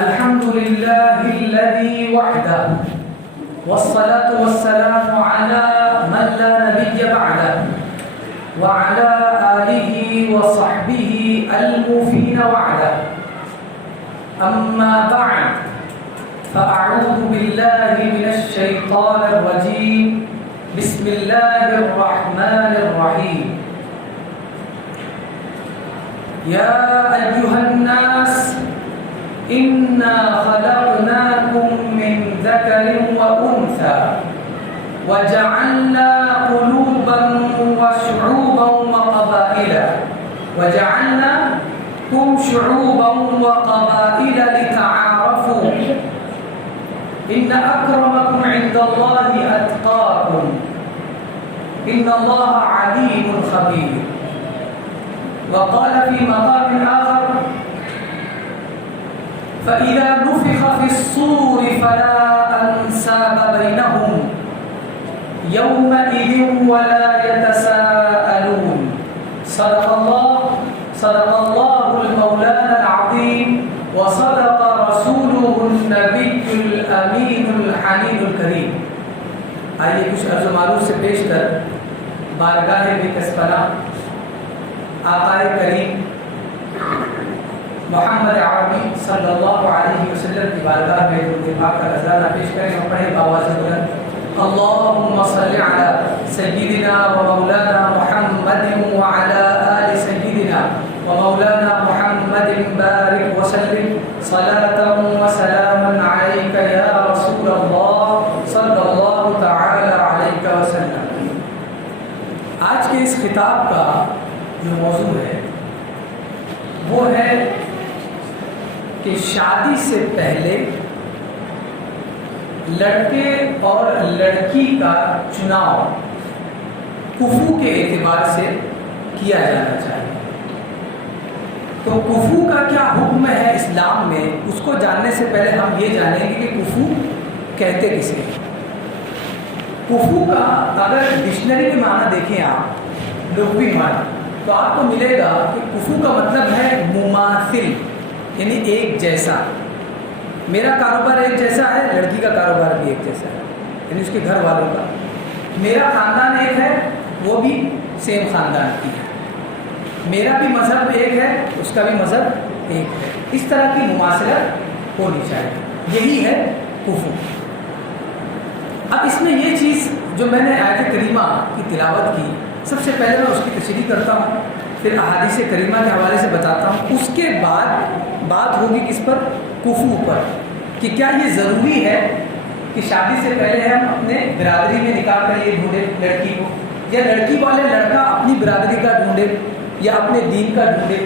الحمد لله الذي وحده والصلاة والسلام على من لا نبي بعده وعلى آله وصحبه الموفين وعده أما بعد فأعوذ بالله من الشيطان الرجيم بسم الله الرحمن الرحيم يا أيها الناس إنا خلقناكم من ذكر وأنثى وجعلنا قلوبا وشعوبا وقبائل لتعارفوا إن أكرمكم عند الله أتقاكم إن الله عليم خبير. وقال في مقام آخر فإذا نفخ في الصور فلا أنساب بينهم يومئذ ولا يتساءلون. صدق الله المولانا العظيم وصدق رسوله النبي الأمين الحنين الكريم. آئیے کچھ عرض و معروف سے پیش کر بارگاہ بکسپنا آقائے کریم محمد عربی صلی اللہ علیہ وسلم کی بارگاہ میں درود پاک کا نذرانہ پیش کریں اور پڑھیں بآواز بلند اللهم صل على سيدنا ومولانا محمد وعلى آل سيدنا ومولانا محمد بارك وسلم صلاة وسلاما عليك يا رسول الله صلى الله تعالى عليك وسلم. آج کے اس خطاب کا جو موضوع ہے وہ ہے کہ شادی سے پہلے لڑکے اور لڑکی کا چناؤ کفو کے اعتبار سے کیا جانا چاہیے. تو کفو کا کیا حکم ہے اسلام میں، اس کو جاننے سے پہلے ہم یہ جانیں گے کہ کفو کہتے کسے. کفو کا اگر ڈکشنری میں معنی دیکھیں آپ لغوی معنی تو آپ کو ملے گا کہ کفو کا مطلب ہے مماثل، یعنی ایک جیسا. میرا کاروبار ایک جیسا ہے، لڑکی کا کاروبار بھی ایک جیسا ہے، یعنی اس کے گھر والوں کا. میرا خاندان ایک ہے، وہ بھی سیم خاندان کی ہے. میرا بھی مذہب ایک ہے، اس کا بھی مذہب ایک ہے. اس طرح کی مماثلت ہونی چاہیے، یہی ہے کفو. اب اس میں یہ چیز جو میں نے آیت کریمہ کی تلاوت کی، سب سے پہلے میں اس کی تشریح کرتا ہوں، پھر احادیث کریمہ کے حوالے سے بتاتا ہوں. اس کے بعد بات ہوگی کس پر؟ کفو پر، کہ کیا یہ ضروری ہے کہ شادی سے پہلے ہم اپنے برادری میں نکاح کے لیے ڈھونڈے لڑکی کو، یا لڑکی والے لڑکا اپنی برادری کا ڈھونڈے، یا اپنے دین کا ڈھونڈے،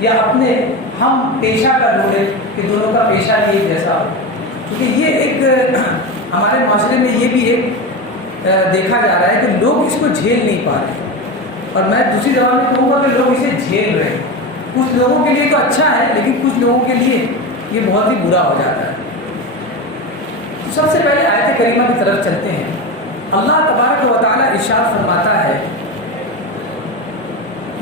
یا اپنے ہم پیشہ کا ڈھونڈے کہ دونوں کا پیشہ ایک جیسا ہو. کیونکہ یہ ایک ہمارے معاشرے میں یہ بھی ایک دیکھا جا رہا ہے کہ لوگ اس کو جھیل نہیں پا رہے، اور میں دوسری زبان میں کہوں گا کہ لوگ اسے جھیل رہے ہیں. کچھ لوگوں کے لیے تو اچھا ہے، لیکن کچھ لوگوں کے لیے یہ بہت ہی برا ہو جاتا ہے. تو سب سے پہلے آیت کریمہ کی طرف چلتے ہیں. اللہ تبارک و تعالی ارشاد فرماتا ہے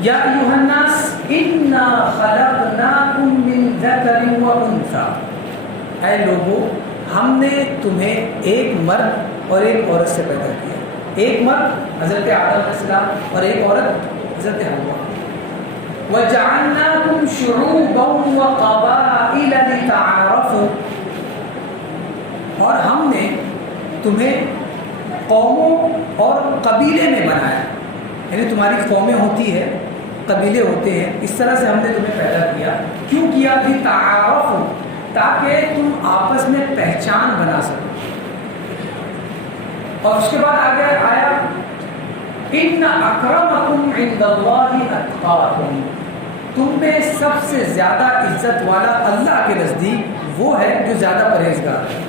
یا ایھا الناس انا خلقناکم من ذکر و انثی. اے لوگوں، ہم نے تمہیں ایک مرد اور ایک عورت سے پیدا کیا. ایک مرد حضرت آدم علیہ السلام اور ایک عورت حضرت حوا. وَجَعَلْنَاكُمْ شُعُوبًا وَقَبَائِلَ لِتَعَارَفُوا. اور ہم نے تمہیں قوموں اور قبیلے میں بنایا، یعنی تمہاری قومیں ہوتی ہے، قبیلے ہوتے ہیں، اس طرح سے ہم نے تمہیں پیدا کیا. کیوں کیا؟ لِتَعَارَفُوا، تاکہ تم آپس میں پہچان بنا سکو. اور اس کے بعد آگے آیا ان اکرمکم عند اللہ اتقاکم. تم میں سب سے زیادہ عزت والا اللہ کے نزدیک وہ ہے جو زیادہ پرہیزگار ہے.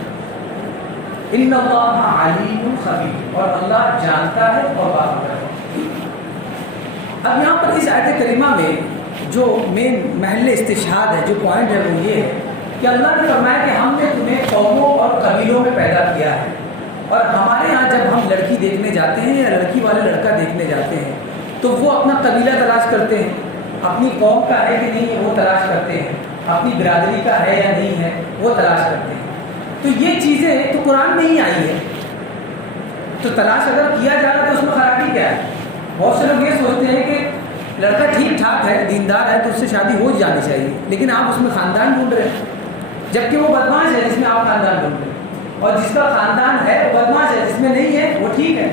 ان اللہ علیم خبیر، اور اللہ جانتا ہے اور باخبر ہے. اب یہاں پر اس آیت کریمہ میں جو مین محل استشہاد ہے، جو پوائنٹ ہے، وہ یہ ہے کہ اللہ نے فرمایا کہ ہم نے تمہیں قوموں اور قبیلوں میں پیدا کیا ہے. اور ہمارے ہاں جب ہم لڑکی دیکھنے جاتے ہیں یا لڑکی والے لڑکا دیکھنے جاتے ہیں تو وہ اپنا قبیلہ تلاش کرتے ہیں. اپنی قوم کا ہے کہ نہیں ہے وہ تلاش کرتے ہیں، اپنی برادری کا ہے یا نہیں ہے وہ تلاش کرتے ہیں. تو یہ چیزیں تو قرآن میں ہی آئی ہے. تو تلاش اگر کیا جا رہا ہے تو اس میں خرابی کیا ہے؟ بہت سے لوگ یہ سوچتے ہیں کہ لڑکا ٹھیک ٹھاک ہے، دیندار ہے، تو اس سے شادی ہو جانی چاہیے، لیکن آپ اس میں خاندان ڈھونڈ رہے ہیں، جبکہ وہ بدماش ہے جس میں آپ خاندان ڈھونڈ رہے ہیں، اور جس کا خاندان ہے وہ بدماش ہے، جس میں نہیں ہے وہ ٹھیک ہے.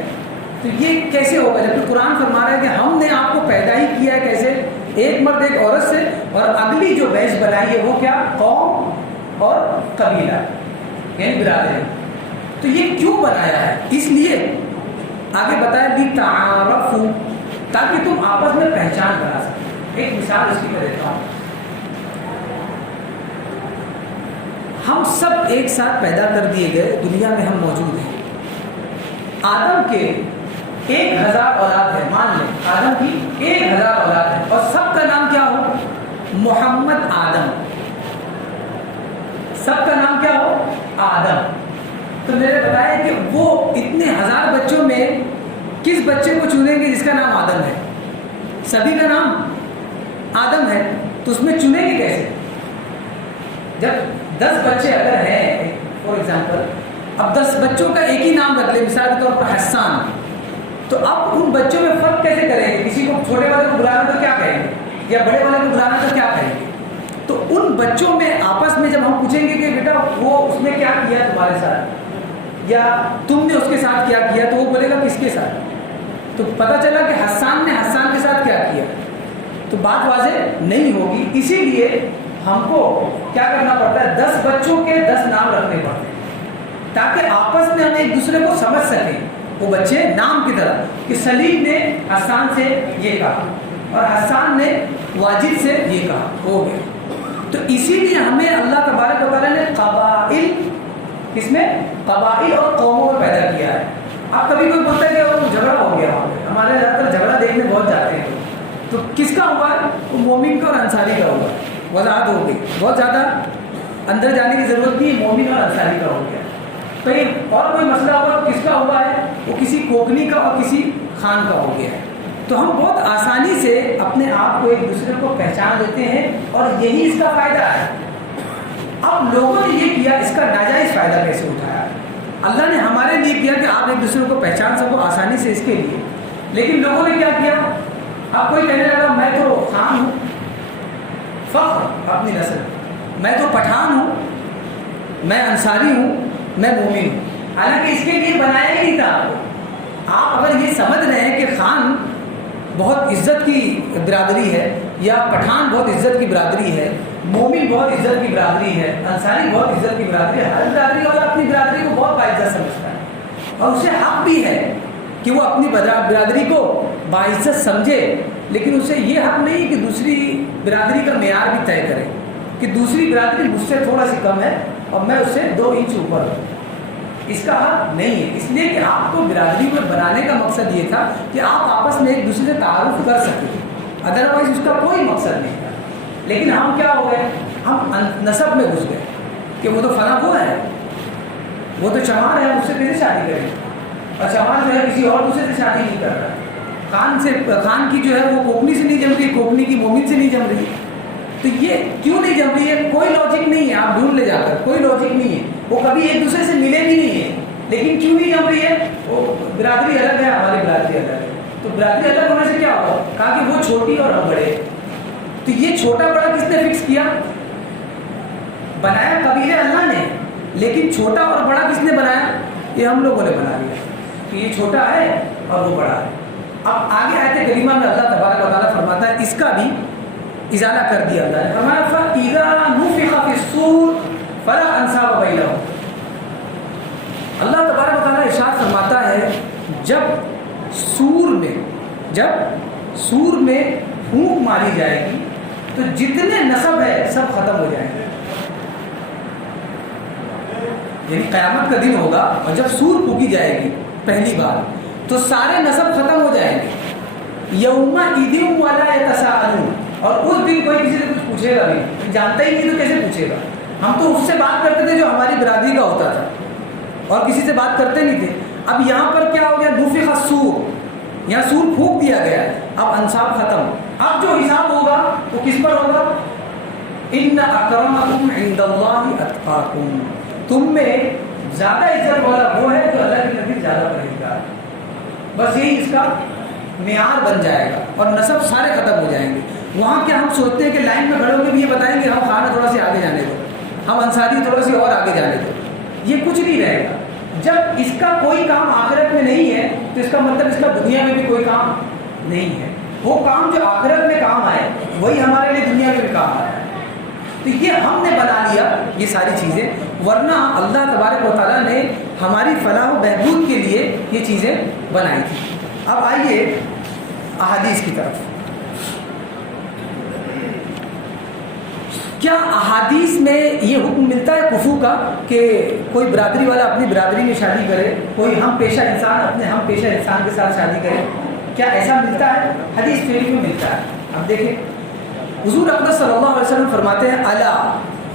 تو یہ کیسے ہوگا جبکہ قرآن فرما رہا ہے کہ ہم نے آپ کو پیدا ہی کیا ہے کیسے؟ ایک مرد ایک عورت سے، اور اگلی جو بیچ بنائی ہے وہ کیا؟ قوم اور قبیلہ، یعنی برادری. تو یہ کیوں بنایا ہے؟ اس لیے آگے بتایا لِتَعَارَفُوا، تاکہ تم آپس میں پہچان بنا سکو. ایک مثال اس کی میں دیتا ہوں. ہم سب ایک ساتھ پیدا کر دیے گئے، دنیا میں ہم موجود ہیں. آدم کے 1000 اولاد ہے، مان لیں آدم کی 1000 اولاد ہے، اور سب کا نام کیا ہو؟ محمد آدم. سب کا نام کیا ہو؟ آدم. تو میں نے بتایا کہ وہ اتنے 1000 بچوں میں کس بچے کو چنیں گے جس کا نام آدم ہے؟ سبھی کا نام آدم ہے، تو اس میں چنیں گے کیسے؟ جب 10 بچے اگر ہیں فار ایگزامپل، اب 10 بچوں کا ایک ہی نام رکھ لیں مثال کے طور پر حسان، تو اب ان بچوں میں فرق کیسے کریں گے؟ کسی کو چھوٹے والے کو بلانا تو کیا کہیں گے، یا بڑے والے کو بلانا تو کیا کہیں گے؟ تو ان بچوں میں آپس میں جب ہم پوچھیں گے کہ بیٹا وہ اس نے کیا کیا تمہارے ساتھ، یا تم نے اس کے ساتھ کیا کیا، تو وہ بولے گا کس کے ساتھ. تو پتہ چلا کہ حسان نے حسان کے ساتھ کیا کیا، تو بات واضح نہیں ہوگی. اسی لیے ہم کو کیا کرنا پڑتا ہے؟ 10 بچوں کے 10 نام رکھنے پڑتے ہیں، تاکہ آپس میں ہم ایک دوسرے کو سمجھ سکیں. وہ بچے نام کی طرح کہ سلیم نے حسان سے یہ کہا اور حسان نے واجد سے یہ کہا، ہو گیا. تو اسی لیے ہمیں اللہ تبارک و تعالیٰ نے قبائل، کس میں؟ قبائل اور قوموں میں پیدا کیا ہے. اب کبھی کوئی بولتا ہے کہ وہ جھگڑا ہو گیا وہاں پہ، ہمارے زیادہ تر جھگڑا دیکھنے بہت جاتے ہیں، تو کس کا ہوا ہے؟ وہ مومن کا اور انصاری کا ہوا. وضاحت ہو گئی، بہت زیادہ اندر جانے کی ضرورت نہیں، مومن اور انصاری کا ہو گیا. کہیں اور کوئی مسئلہ ہوگا کس کا ہوا ہے؟ وہ کسی کوکنی کا اور کسی خان کا ہو گیا ہے. تو ہم بہت آسانی سے اپنے آپ کو ایک دوسرے کو پہچان لیتے ہیں، اور یہی اس کا فائدہ ہے. اب لوگوں نے یہ کیا، اس کا ناجائز فائدہ کیسے اٹھایا؟ اللہ نے ہمارے لیے کیا کہ آپ ایک دوسرے کو پہچان سکو آسانی سے، اس کے لیے. لیکن لوگوں نے کیا کیا؟ اب کوئی کہنے لگا میں تو خان ہوں، فخر اپنی نسل، میں تو پٹھان ہوں، میں انصاری ہوں، میں مومن ہوں. حالانکہ اس کے لیے بنایا ہی نہیں تھا آپ کو. آپ اگر یہ سمجھ رہے ہیں کہ خان بہت عزت کی برادری ہے، یا پٹھان بہت عزت کی برادری ہے، مومن بہت عزت کی برادری ہے، انصاری بہت عزت کی برادری ہے، ہر برادری والا اپنی برادری کو بہت باعزت سمجھتا ہے، اور اسے حق بھی ہے کہ وہ اپنی برادری کو باعزت سمجھے. لیکن اسے یہ حق نہیں کہ دوسری برادری کا معیار بھی طے کرے کہ دوسری برادری مجھ سے تھوڑا سی کم ہے اور میں اس سے 2 انچ اوپر ہوں. اس کا حق نہیں ہے. اس لیے کہ آپ کو برادری میں بنانے کا مقصد یہ تھا کہ آپ آپس میں ایک دوسرے سے تعارف کر سکیں، ادروائز اس کا کوئی مقصد نہیں تھا. لیکن ہم کیا ہو گئے؟ ہم نسب میں گھس گئے کہ وہ تو فلاں وہ ہے، وہ تو چمار ہے، اس سے کیسے شادی کریں، اور چمار جو ہے کسی اور دوسرے سے شادی نہیں کر رہا. خان کی جو ہے وہ کوکنی سے نہیں جم رہی، کوکنی کی مومن سے نہیں جم رہی. تو یہ کیوں نہیں جم رہی ہے؟ کوئی لاجک نہیں ہے، آپ ڈھونڈ لے جا کر، کوئی لاجک نہیں ہے. وہ کبھی ایک دوسرے سے ملے بھی نہیں ہے. لیکن کیوں نہیں جم رہی ہے؟ وہ برادری الگ ہے، ہماری برادری الگ ہے. تو برادری الگ ہونے سے کیا ہوگا؟ کہا کہ وہ چھوٹی اور ہم بڑے. تو یہ چھوٹا بڑا کس نے فکس کیا؟ بنایا قبیلے اللہ نے، لیکن چھوٹا اور بڑا کس نے بنایا؟ یہ ہم لوگوں نے بنا لیا کہ یہ چھوٹا ہے اور وہ بڑا ہے. اب آگے آیت کریمہ میں اللہ تبارک و تعالیٰ فرماتا ہے، اس کا بھی ازالہ کر دیا اللہ نے. فرمایا فَإِذَا نُفِخَ فِي الصُّورِ فَلَا أَنْسَابَ بَيْنَهُمْ. اللہ تبارک و تعالیٰ ارشاد فرماتا ہے جب سور میں پھونک ماری جائے گی تو جتنے نسب ہے سب ختم ہو جائیں گے. یعنی قیامت کا دن ہوگا اور جب سور پھونکی جائے گی پہلی بار تو سارے نسب ختم ہو جائیں گے. یومئذ ولا یتساءلون. اور اس دن کوئی کسی سے کچھ پوچھے گا نہیں، جانتا ہی نہیں تو کیسے پوچھے گا. ہم تو اس سے بات کرتے تھے جو ہماری برادری کا ہوتا تھا، اور کسی سے بات کرتے نہیں تھے. اب یہاں پر کیا ہو گیا؟ نفخ الصور، یہاں سور پھونک دیا گیا ہے، اب انصاب ختم. اب جو حساب ہوگا وہ کس پر ہوگا؟ ان اکرمکم عند اللہ اتقاکم، تم میں زیادہ عزت والا وہ ہے جو اللہ کے نزدیک زیادہ پرہیزگار ہے. بس یہی اس کا معیار بن جائے گا اور نسب سارے ختم ہو جائیں گے. وہاں کیا ہم سوچتے ہیں کہ لائن میں کھڑے ہو کے بھی یہ بتائیں گے ہم خانہ تھوڑا سی آگے جانے دو، ہم انصاری تھوڑا سی اور آگے جانے دو. یہ کچھ نہیں رہے گا. جب اس کا کوئی کام آخرت میں نہیں ہے تو اس کا مطلب اس کا دنیا میں بھی کوئی کام نہیں ہے. وہ کام جو آخرت میں کام آئے وہی ہمارے لیے دنیا میں بھی کام آئے. تو یہ ہم نے بنا لیا یہ ساری چیزیں، ورنہ اللہ تبارک و تعالیٰ نے ہماری فلاح و بہبود کے لیے یہ چیزیں بنائی تھیں. اب آئیے احادیث کی طرف. کیا احادیث میں یہ حکم ملتا ہے کفو کا کہ کوئی برادری والا اپنی برادری میں شادی کرے، کوئی ہم پیشہ انسان اپنے ہم پیشہ انسان کے ساتھ شادی کرے؟ کیا ایسا ملتا ہے؟ حدیث شریف میں ملتا ہے. اب دیکھیں حضور اقدس صلی اللہ علیہ وسلم فرماتے ہیں الا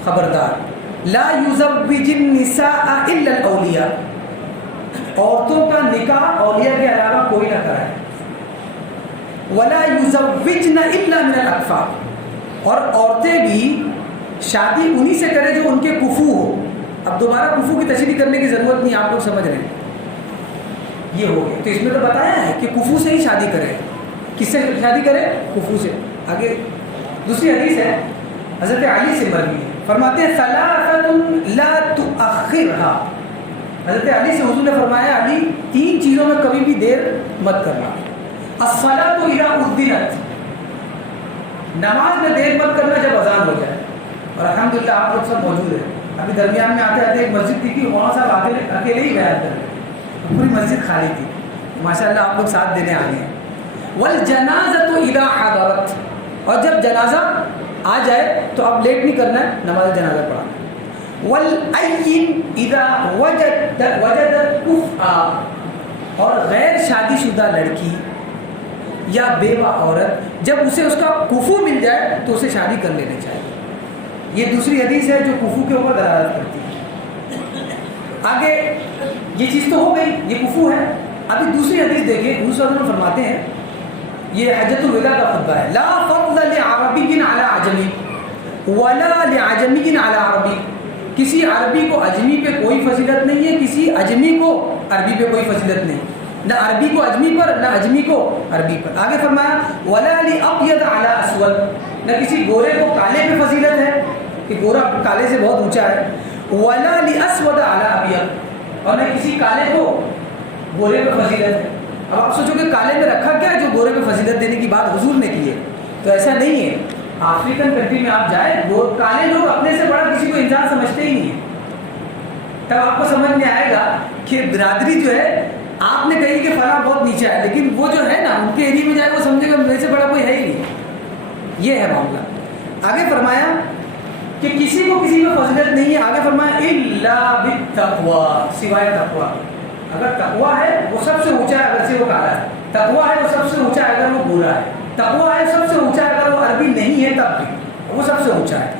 خبردار لا یزوج النساء الا الاولیاء، عورتوں کا نکاح اولیاء کے علاوہ کوئی نہ کرائے. ولا یزوجن الا من الاکفاء، اور عورتیں بھی شادی انہی سے کرے جو ان کے کفو ہو. اب دوبارہ کفو کی تشریح کرنے کی ضرورت نہیں، آپ لوگ سمجھ رہے ہیں. یہ ہو گیا. تو اس میں تو بتایا ہے کہ کفو سے ہی شادی کرے. کس سے شادی کرے؟ کفو سے. آگے دوسری حدیث ہے حضرت علی سے مروی ہے، فرماتے ہیں ثلاثۃ لا تؤخرها. حضرت علی سے حضور نے فرمایا علی تین چیزوں میں کبھی بھی دیر مت کرنا. الصلاۃ اذا اذنت، نماز میں دیر مت کرنا جب اذان ہو جائے. اور الحمدللہ آپ لوگ سب موجود ہیں. ابھی درمیان میں آتے آتے ایک مسجد تھی کہ وہاں صاحب اکیلے ہی بیان کر رہے، پوری مسجد خالی تھی. ماشاءاللہ آپ لوگ ساتھ دینے آ گئے. والجنازۃ اذا حضرت، اور جب جنازہ آ جائے تو اب لیٹ نہیں کرنا ہے، نماز جنازہ پڑھنا. والایم اذا وجدت کفءا، اور غیر شادی شدہ لڑکی یا بیوہ عورت جب اسے اس کا کفو مل جائے تو اسے شادی کر لینا چاہیے. یہ دوسری حدیث ہے جو کفو کے اوپر دلالت کرتی ہے. آگے یہ چیز تو ہو گئی، یہ کفو ہے. ابھی دوسری حدیث دیکھیں، حضور صلی اللہ علیہ وسلم فرماتے ہیں، یہ حجۃ الوداع کا خطبہ ہے، لا فضل لعربی علی عجمی ولا لعجمی علی عربی. کسی عربی کو عجمی پہ کوئی فضیلت نہیں ہے، کسی عجمی کو عربی پہ کوئی فضیلت نہیں. نہ عربی کو عجمی پر، نہ عجمی کو عربی پر. آگے فرمایا ولا لابیض علی اسود، نہ کسی گورے کو کالے پہ فضیلت ہے کہ گورا کالے سے بہت اونچا ہے. ولا لاسود علی ابیض، اور نہ کسی کالے کو گورے پہ فضیلت ہے. اب آپ سوچو کہ کالے میں رکھا کیا جو گورے پہ فضیلت دینے کی بات حضور نے کی ہے؟ تو ایسا نہیں ہے. افریقن کنٹری میں آپ جائیں، کالے لوگ اپنے سے بڑا کسی کو انسان سمجھتے ہی نہیں ہے. تب آپ کو سمجھ میں آئے گا کہ برادری جو ہے، آپ نے کہی کہ فلاں بہت نیچا ہے، لیکن وہ جو ہے نا ان کے ایریے میں جائے وہ سمجھے گا میرے سے بڑا کوئی ہے ہی نہیں. یہ ہے معاملہ. آگے فرمایا کہ کسی کو کسی میں فضیلت نہیں ہے. آگے فرمایا الا بالتقوی، سوائے تقوی. اگر تقوی ہے وہ سب سے اونچا ہے اگر سے وہ کالا ہے، تقوی ہے وہ سب سے اونچا ہے اگر وہ گورا ہے، تقوی ہے سب سے اونچا ہے اگر وہ عربی نہیں ہے تب بھی وہ سب سے اونچا ہے.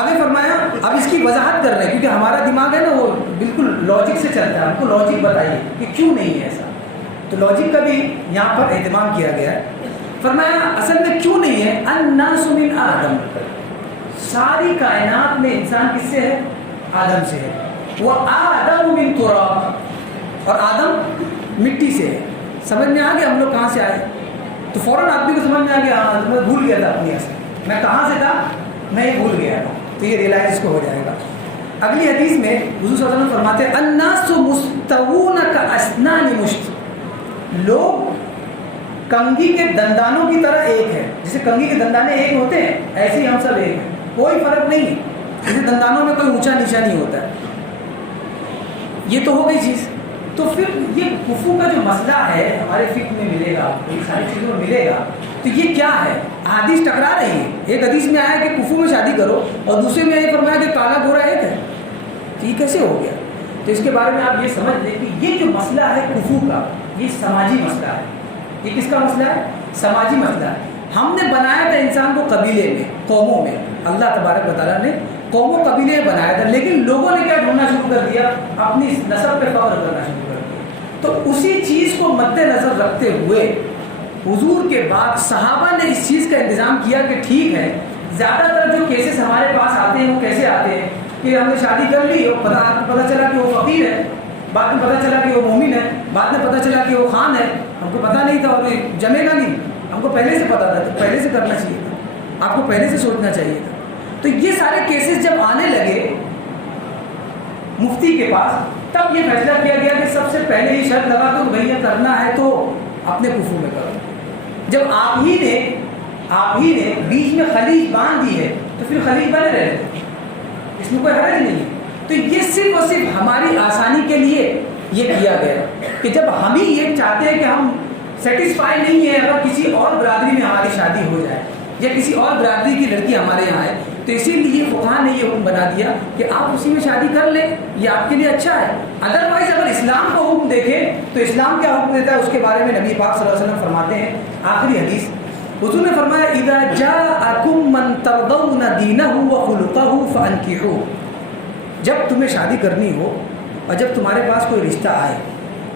آگے فرمایا اب اس کی وضاحت کر رہے ہیں کیونکہ ہمارا دماغ ہے نا وہ بالکل لاجک سے چلتا ہے. ہم کو لاجک بتائیے کہ کیوں نہیں ہے ایسا. تو لاجک کا بھی یہاں پر اہتمام کیا گیا ہے. فرمایا اصل میں کیوں نہیں ہے؟ الناس من آدم، ساری کائنات میں انسان کس سے ہے؟ آدم سے ہے. وہ آدم من تراب، اور آدم مٹی سے ہے. سمجھ میں آ گیا ہم لوگ کہاں سے آئے؟ تو فوراً آدمی کو سمجھ میں آ گیا ہاں میں بھول گیا تھا اپنی اصل میں کہاں سے تھا، میں یہ بھول گیا تھا. تو یہ ریلائز کو ہو جائے گا. اگلی حدیث میں حضور صلی اللہ علیہ وسلم فرماتے ہیں الناس مستوون کاسنان مشت، لوگ کنگھی کے دندانوں کی طرح ایک ہے. جیسے کنگھی کے دندانے ایک ہوتے ہیں ایسے ہی ہم سب ایک ہیں، کوئی فرق نہیں ہے. جیسے دندانوں میں کوئی اونچا نیچا نہیں ہوتا ہے. یہ تو ہو گئی چیز. تو پھر یہ کفو کا جو مسئلہ ہے ہمارے فقہ میں ملے گا، یہ ساری چیزوں میں ملے گا. تو یہ کیا ہے؟ حدیث ٹکرا رہی ہے. ایک حدیث میں آیا کہ کفو میں شادی کرو اور دوسرے میں یہ فرمایا کہ کالا گورا ایک ہے. تو یہ کیسے ہو گیا؟ تو اس کے بارے میں آپ یہ سمجھ لیں کہ یہ جو مسئلہ ہے کفو کا، یہ سماجی مسئلہ ہے. یہ کس کا مسئلہ ہے؟ سماجی مسئلہ ہے. ہم نے بنایا تھا انسان کو قبیلے میں، قوموں میں. اللہ تبارک و تعالیٰ نے قوم و قبیلے بنایا تھا، لیکن لوگوں نے کیا ڈھونڈنا شروع کر دیا؟ اپنی نسب پہ فخر کرنا شروع کر دیا. تو اسی چیز کو مد نظر رکھتے ہوئے حضور کے بعد صحابہ نے اس چیز کا انتظام کیا کہ ٹھیک ہے، زیادہ تر جو کیسز ہمارے پاس آتے ہیں وہ کیسے آتے ہیں کہ ہم نے شادی کر لی اور پتہ چلا کہ وہ فقیر ہے، بعد میں پتہ چلا کہ وہ مومن ہے، بعد میں پتہ چلا کہ وہ خان ہے، ہم کو پتہ نہیں تھا اور جمے گا نہیں، ہم کو پہلے سے پتہ تھا، تو پہلے سے کرنا چاہیے تھا، آپ کو پہلے سے سوچنا چاہیے تھا۔ تو یہ سارے کیسز جب آنے لگے مفتی کے پاس، تب یہ فیصلہ کیا گیا کہ سب سے پہلے یہ شرط لگا تو بھیا کرنا ہے تو اپنے کفو میں کرو۔ جب آپ ہی نے بیچ میں خلیج باندھ دی ہے تو پھر خلیج بنے رہے، اس میں کوئی حرج نہیں ہے۔ تو یہ صرف اور صرف ہماری آسانی کے لیے یہ کیا گیا کہ جب ہم ہی یہ چاہتے ہیں کہ ہم سیٹسفائی نہیں ہے اگر کسی اور برادری میں ہماری شادی ہو جائے یا کسی اور برادری کی لڑکی ہمارے یہاں ہے، تو اسی لیے فقہاء نے یہ حکم بنا دیا کہ آپ اسی میں شادی کر لیں، یہ آپ کے لیے اچھا ہے۔ ادروائز اگر اسلام کو حکم دیکھیں تو اسلام کیا حکم دیتا ہے، اس کے بارے میں نبی پاک صلی اللہ علیہ وسلم فرماتے ہیں، آخری حدیث حضور نے فرمایا اذا جاءکم من ترضون دینہ وخلقہ فانکحوہ، جب تمہیں شادی کرنی ہو اور جب تمہارے پاس کوئی رشتہ آئے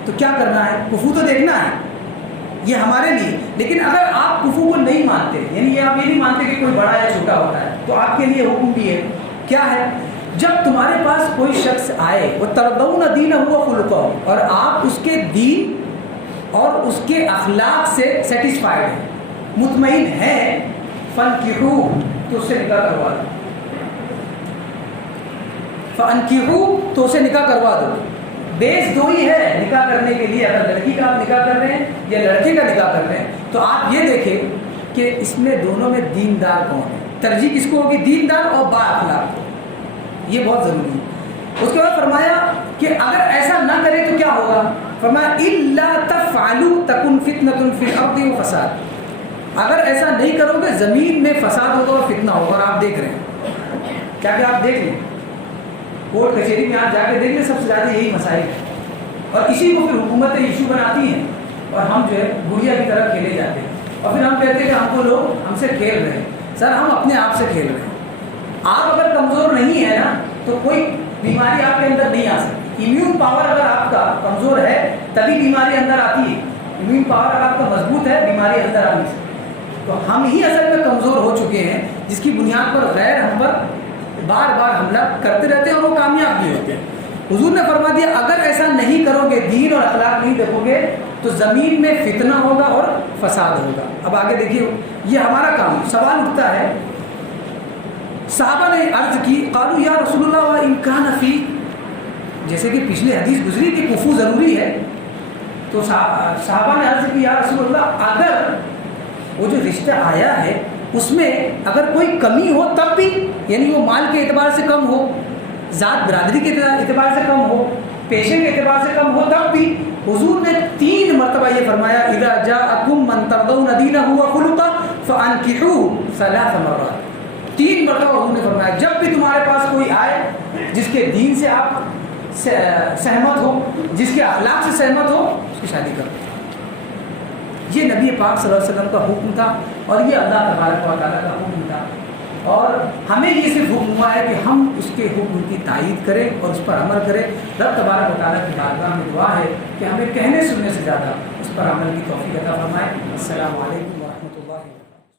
تو کیا کرنا ہے؟ کفو تو دیکھنا ہے، یہ ہمارے لیے۔ لیکن اگر آپ کفو کو نہیں مانتے، یعنی آپ یہ نہیں مانتے کہ کوئی بڑا یا چھوٹا ہوتا ہے، تو آپ کے لیے حکم بھی ہے، کیا ہے؟ جب تمہارے پاس کوئی شخص آئے وہ ترضون دینہ وخلقہ، اور آپ اس کے دین اور اس کے اخلاق سے سیٹسفائیڈ ہیں، مطمئن ہیں، فانکحوہ، تو اس سے نکاح کروا دو، فانکحوہ، تو اسے نکاح کروا دو۔ بیس دو ہی ہے نکاح کرنے کے لیے، اگر لڑکی کا آپ نکاح کر رہے ہیں یا لڑکے کا نکاح کر رہے ہیں تو آپ یہ دیکھیں کہ اس میں دونوں میں دیندار کون ہے، ترجیح کس کو ہوگی؟ دیندار اور با اخلاق کو، یہ بہت ضروری ہے۔ اس کے بعد فرمایا کہ اگر ایسا نہ کرے تو کیا ہوگا؟ فرمایا الا تفعلوا تکن فتنۃ فی الارض وفساد، اگر ایسا نہیں کرو گے زمین میں فساد ہوگا اور فتنہ ہوگا، اور آپ دیکھ رہے ہیں، کیا کہ آپ دیکھ لیں کورٹ کچہری میں آپ جا کے دیکھ لیں، سب سے زیادہ یہی مسائل ہیں، اور اسی کو پھر حکومتیں ایشو بناتی ہیں اور ہم جو ہے گڑیا کی طرح کھیلے جاتے ہیں، اور پھر ہم کہتے ہیں کہ ہم کو لوگ ہم سے کھیل رہے ہیں۔ سر ہم اپنے آپ سے کھیل رہے ہیں، آپ اگر کمزور نہیں ہے نا تو کوئی بیماری آپ کے اندر نہیں آ سکتی۔ امیون پاور اگر آپ کا کمزور ہے تبھی بیماری اندر آتی ہے، امیون پاور اگر آپ کا مضبوط ہے بیماری اندر آ نہیں سکتی۔ تو ہم ہی اصل میں کمزور ہو چکے ہیں، جس کی بنیاد پر غیر ہم پر بار بار حملہ کرتے رہتے ہیں اور وہ کامیاب بھی ہوتے ہیں۔ حضور نے فرما دیا اگر ایسا نہیں کرو گے، دین اور اخلاق نہیں دیکھو گے، تو زمین میں فتنہ ہوگا اور فساد ہوگا۔ اب آگے دیکھیے، یہ ہمارا کام، سوال اٹھتا ہے، صحابہ نے عرض کی، قالوا یا رسول اللہ وان کان فی، جیسے کہ پچھلی حدیث گزری کہ کفو ضروری ہے، تو صحابہ نے عرض کی یا رسول اللہ اگر وہ جو رشتہ آیا ہے اس میں اگر کوئی کمی ہو تب بھی، یعنی وہ مال کے اعتبار سے کم ہو، ذات برادری کے اعتبار سے کم ہو، پیشے کے اعتبار سے کم ہو، تب بھی حضور نے 3 مرتبہ یہ فرمایا اذا جاءکم من ترضون دینہ وخلقہ فانکحوہ 3 مرات، 3 مرتبہ حضور نے فرمایا جب بھی تمہارے پاس کوئی آئے جس کے دین سے آپ سہمت ہو، جس کے اخلاق سے سہمت ہو، اس کی شادی کرو۔ یہ نبی پاک صلی اللہ علیہ وسلم کا حکم تھا اور یہ اللہ تبارک و تعالیٰ کا حکم تھا، اور ہمیں یہ صرف حکم ہوا ہے کہ ہم اس کے حکم کی تائید کریں اور اس پر عمل کریں۔ رب تبارک و تعالیٰ کی بارگاہ میں دعا ہے کہ ہمیں کہنے سننے سے زیادہ اس پر عمل کی توفیق عطا فرمائے۔ السلام علیکم۔